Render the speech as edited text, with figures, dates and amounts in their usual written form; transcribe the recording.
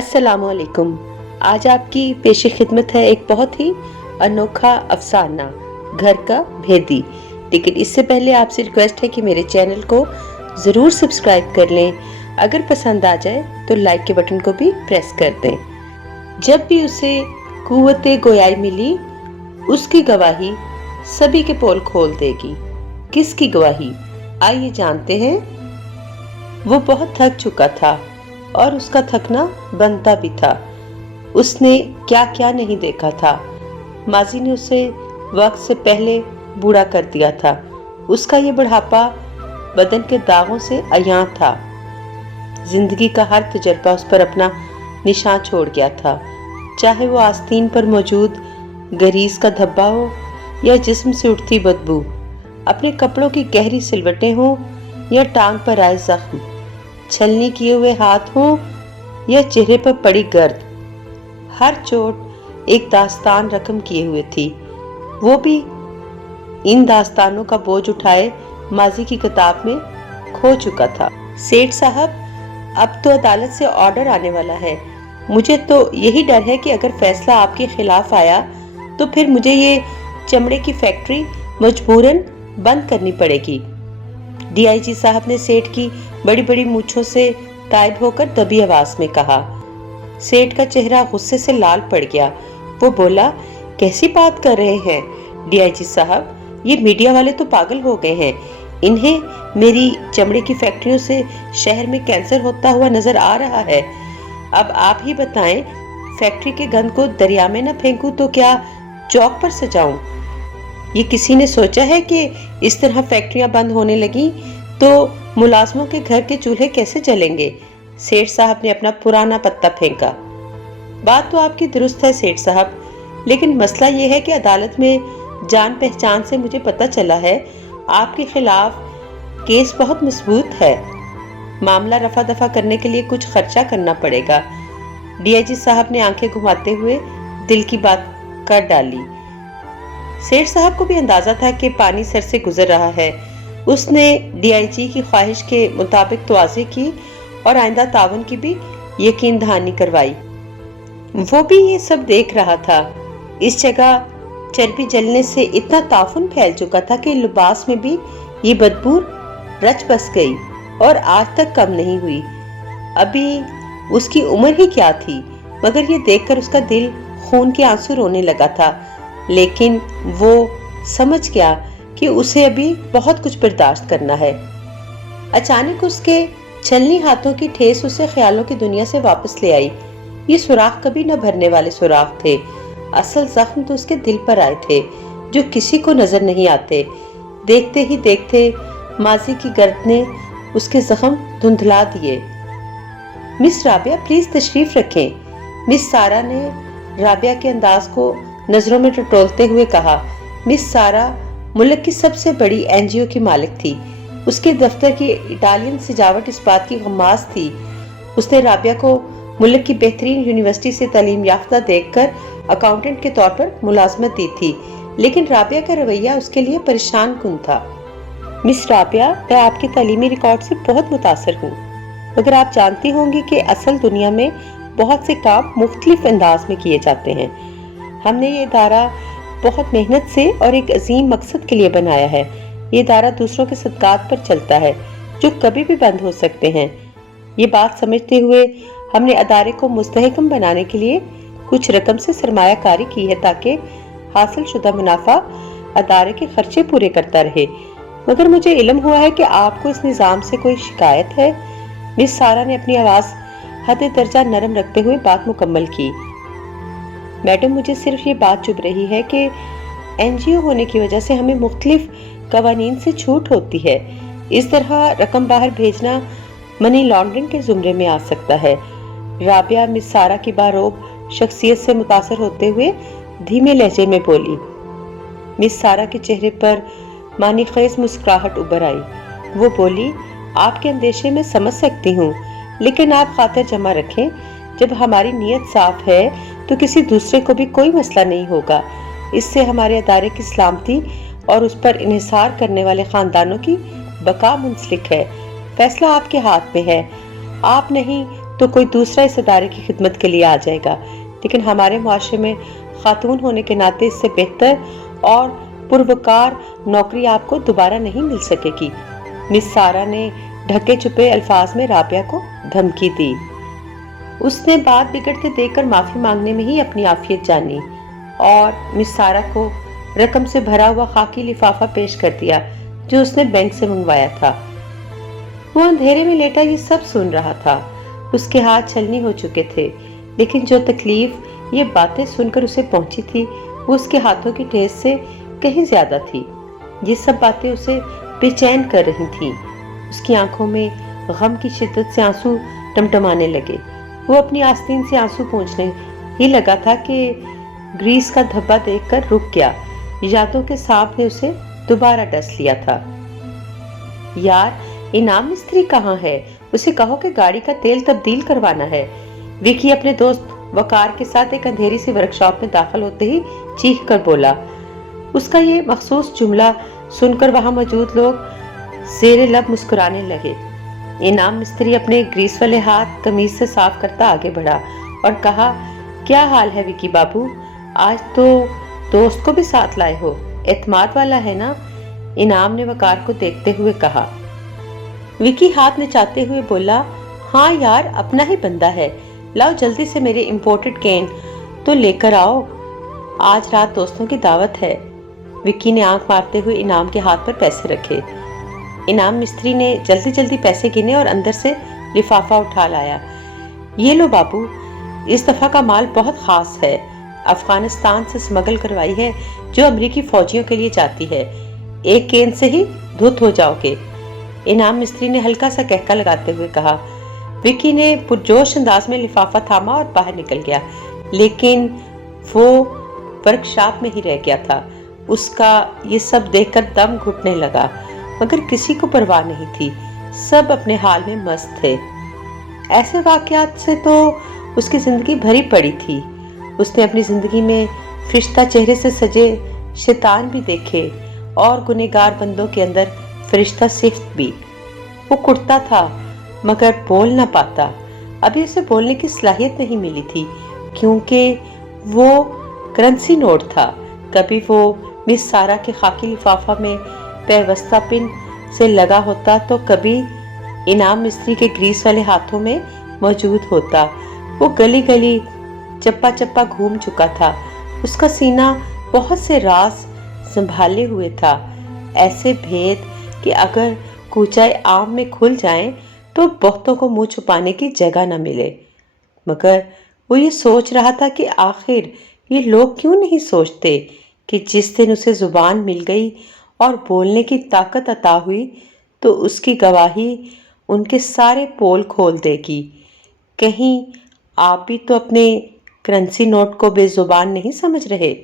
अस्सलाम वालेकुम। आज आपकी पेश खिदमत है एक बहुत ही अनोखा अफसाना, घर का भेदी। लेकिन इससे पहले आपसे रिक्वेस्ट है कि मेरे चैनल को ज़रूर सब्सक्राइब कर लें। अगर पसंद आ जाए तो लाइक के बटन को भी प्रेस कर दें। जब भी उसे कुव्वते गोयाई मिली, उसकी गवाही सभी के पोल खोल देगी। किसकी गवाही? आइए जानते हैं। वो बहुत थक चुका था और उसका थकना बनता भी था। उसने क्या क्या नहीं देखा था। माजी ने उसे वक्त से पहले बूढ़ा कर दिया था। उसका ये बुढ़ापा बदन के दागों से अयां था। जिंदगी का हर तजर्बा उस पर अपना निशान छोड़ गया था, चाहे वो आस्तीन पर मौजूद गरीज का धब्बा हो या जिस्म से उठती बदबू, अपने कपड़ों की गहरी सिलवटें हो या टांग पर आए जख्म, छलनी किए हुए हाथ हो या चेहरे पर पड़ी गर्द। हर चोट एक दास्तान रकम किए हुए थी। वो भी इन दास्तानों का बोझ उठाए माजी की किताब में खो चुका था। सेठ साहब, अब तो अदालत से ऑर्डर आने वाला है। मुझे तो यही डर है कि अगर फैसला आपके खिलाफ आया तो फिर मुझे ये चमड़े की फैक्ट्री मजबूरन बंद करनी पड़ेगी। डीआईजी साहब ने सेठ की बड़ी बड़ी मूंछों से ताइब होकर दबी आवाज में कहा। सेठ का चेहरा गुस्से से लाल पड़ गया। वो बोला, कैसी बात कर रहे हैं डीआईजी साहब? ये मीडिया वाले तो पागल हो गए हैं। इन्हें मेरी चमड़े की फैक्ट्रियों से शहर में कैंसर होता हुआ नजर आ रहा है। अब आप ही बताएं, फैक्ट्री के गंद को दरिया में न फेंकूं तो क्या चौक पर सजाऊं? ये किसी ने सोचा है कि इस तरह फैक्ट्रियां बंद होने लगी तो मुलाजमों के घर के चूल्हे कैसे जलेंगे? सेठ साहब ने अपना पुराना पत्ता फेंका। बात तो आपकी दुरुस्त है सेठ साहब, लेकिन मसला ये है कि अदालत में जान पहचान से मुझे पता चला है आपके खिलाफ केस बहुत मजबूत है। मामला रफा दफा करने के लिए कुछ खर्चा करना पड़ेगा। डीआईजी साहब ने आंखें घुमाते हुए दिल की बात कर डाली। सेठ साहब को भी अंदाजा था कि पानी सर से गुजर रहा है। उसने डीआईजी की ख्वाहिश के मुताबिक तवाज़े की और आइंदा तावन की भी यकीन दहानी करवाई। वो भी ये सब देख रहा था। इस जगह चर्बी जलने से इतना ताफुन फैल चुका था कि लिबास में भी ये बदबू रच बस गई और आज तक कम नहीं हुई। अभी उसकी उम्र ही क्या थी, मगर ये देखकर उसका दिल खून के आंसू रोने लगा था। लेकिन वो समझ गया कि उसे अभी बहुत कुछ बर्दाश्त करना है। अचानक उसके छलनी हाथों की ठेस उसे ख्यालों की दुनिया से वापस ले आई। ये सुराख कभी न भरने वाले सुराख थे। असल जख्म तो उसके दिल पर आए थे, जो किसी को नजर नहीं आते। देखते ही देखते माजी की गर्द ने उसके जख्म धुंधला दिए। मिस राबिया, प्लीज तशरीफ रखें। मिस सारा ने राबिया के अंदाज को नजरों में टटोलते हुए कहा। मिस सारा मुल्क की सबसे बड़ी एनजीओ की मालिक थी। उसके दफ्तर की इटालियन सजावट इस बात की गम्मास थी। उसने राबिया को मुल्क की बेहतरीन यूनिवर्सिटी से तालीम याफ्ता देखकर अकाउंटेंट के तौर पर मुलाजमत दी थी, लेकिन राबिया का रवैया उसके लिए परेशान कुन था। मिस राबिया, मैं आपके तालीमी रिकॉर्ड से बहुत मुतासर हूँ, मगर आप जानती होंगी कि असल दुनिया में बहुत से काम मुख्तलिफ अंदाज में किए जाते हैं। हमने ये इदारा बहुत मेहनत से और एक अजीम मकसद के लिए बनाया है। ये इदारा दूसरों के सदकात पर चलता है, जो कभी भी बंद हो सकते हैं। ये बात समझते हुए हमने अदारे को मुस्तहकम बनाने के लिए कुछ रकम से सरमायाकारी की है, ताकि हासिल शुदा मुनाफा अदारे के खर्चे पूरे करता रहे। मगर मुझे इल्म हुआ है कि आपको इस निज़ाम से कोई शिकायत है। मिस सारा ने अपनी आवाज़ हद दर्जा नरम रखते हुए बात मुकम्मल की। मैडम, मुझे सिर्फ ये बात चुभ रही है कि एनजीओ होने की वजह से हमें मुख्तलिफ कवानीन से छूट होती है। इस तरह रकम बाहर भेजना मनी लॉन्ड्रिंग के जुमरे में आ सकता है। राबिया मिस सारा की बारोब शख्सियत से मुतासर होते हुए धीमे लहजे में बोली। मिस सारा के चेहरे पर मानी खेज मुस्कुराहट उभर आई। वो बोली, आपके अंदेशे में समझ सकती हूँ, लेकिन आप खातिर जमा रखें, जब हमारी नीयत साफ है तो किसी दूसरे को भी कोई मसला नहीं होगा। इससे हमारे अदारे की सलामती और उस पर इन्हिसार करने वाले खानदानों की बका मुंसलिक है। फैसला आपके हाथ में है। आप नहीं تو کوئی دوسرا اس ادارے کی خدمت کے لیے آ جائے گا، لیکن ہمارے معاشرے میں خاتون ہونے کے ناطے اس سے بہتر اور پروکار نوکری آپ کو دوبارہ نہیں مل سکے گی۔ مس سارا نے ڈھکے چھپے الفاظ میں رابعہ کو دھمکی دی۔ اس نے بات بگڑتے دیکھ کر معافی مانگنے میں ہی اپنی عافیت جانی اور مس سارا کو رقم سے بھرا ہوا خاکی لفافہ پیش کر دیا جو اس نے بینک سے منگوایا تھا۔ وہ اندھیرے میں لیٹا یہ سب سن رہا تھا۔ اس کے ہاتھ چھلنی ہو چکے تھے، لیکن جو تکلیف یہ باتیں سن کر اسے پہنچی تھی وہ اس کے ہاتھوں کی ٹھیس سے کہیں زیادہ تھی۔ یہ سب باتیں اسے بے چین کر رہی تھیں۔ اس کی آنکھوں میں غم کی شدت سے آنسو ٹمٹمانے لگے۔ وہ اپنی آستین سے آنسو پونچھنے ہی لگا تھا کہ گریس کا دھبا دیکھ کر رک گیا۔ یادوں کے سانپ نے اسے دوبارہ ڈس لیا تھا۔ یار، انعام مستری کہاں ہے؟ اسے کہو کہ گاڑی کا تیل تبدیل کروانا ہے۔ وکی اپنے دوست وقار کے ساتھ ایک اندھیری سی ورکشاپ میں داخل ہوتے ہی چیخ کر بولا۔ اس کا یہ مخصوص جملہ سن کر وہاں موجود لوگ زیر لب مسکرانے لگے۔ انعام مستری اپنے گریس والے ہاتھ قمیض سے صاف کرتا آگے بڑھا اور کہا، کیا حال ہے وکی بابو؟ آج تو دوست کو بھی ساتھ لائے ہو، اعتماد والا ہے نا؟ انعام نے وقار کو دیکھتے ہوئے کہا۔ وکی ہاتھ نچاتے ہوئے بولا، ہاں یار، اپنا ہی بندہ ہے، لاؤ جلدی سے میرے امپورٹڈ کین تو لے کر آؤ، آج رات دوستوں کی دعوت ہے۔ وکی نے آنکھ مارتے ہوئے انعام کے ہاتھ پر پیسے رکھے۔ انعام مستری نے جلدی جلدی پیسے گنے اور اندر سے لفافہ اٹھا لایا۔ یہ لو بابو، اس دفعہ کا مال بہت خاص ہے، افغانستان سے سمگل کروائی ہے جو امریکی فوجیوں کے لیے جاتی ہے، ایک کین سے ہی دھت ہو جاؤ گے۔ انعام مستری نے ہلکا سا کہکا لگاتے ہوئے کہا۔ وکی نے پرجوش انداز میں لفافہ تھاما اور باہر نکل گیا، لیکن وہ ورکشاپ میں ہی رہ گیا تھا۔ اس کا یہ سب دیکھ کر دم گھٹنے لگا، مگر کسی کو پرواہ نہیں تھی، سب اپنے حال میں مست تھے۔ ایسے واقعات سے تو اس کی زندگی بھری پڑی تھی۔ اس نے اپنی زندگی میں فرشتہ چہرے سے سجے شیطان بھی دیکھے اور گنہگار بندوں کے اندر فرشتہ صفت بھی۔ وہ کڑتا تھا مگر بول نہ پاتا۔ ابھی اسے بولنے کی صلاحیت نہیں ملی تھی کیونکہ وہ کرنسی نوٹ تھا۔ کبھی وہ مس سارا کے خاکی لفافہ میں پیوستہ پن سے لگا ہوتا تو کبھی انعام مستری کے گریس والے ہاتھوں میں موجود ہوتا۔ وہ گلی گلی چپا چپا گھوم چکا تھا۔ اس کا سینہ بہت سے راز سنبھالے ہوئے تھا، ایسے بھید کہ اگر کوچہ عام میں کھل جائیں تو بہتوں کو منہ چھپانے کی جگہ نہ ملے۔ مگر وہ یہ سوچ رہا تھا کہ آخر یہ لوگ کیوں نہیں سوچتے کہ جس دن اسے زبان مل گئی اور بولنے کی طاقت عطا ہوئی تو اس کی گواہی ان کے سارے پول کھول دے گی۔ کہیں آپ بھی تو اپنے کرنسی نوٹ کو بے زبان نہیں سمجھ رہے؟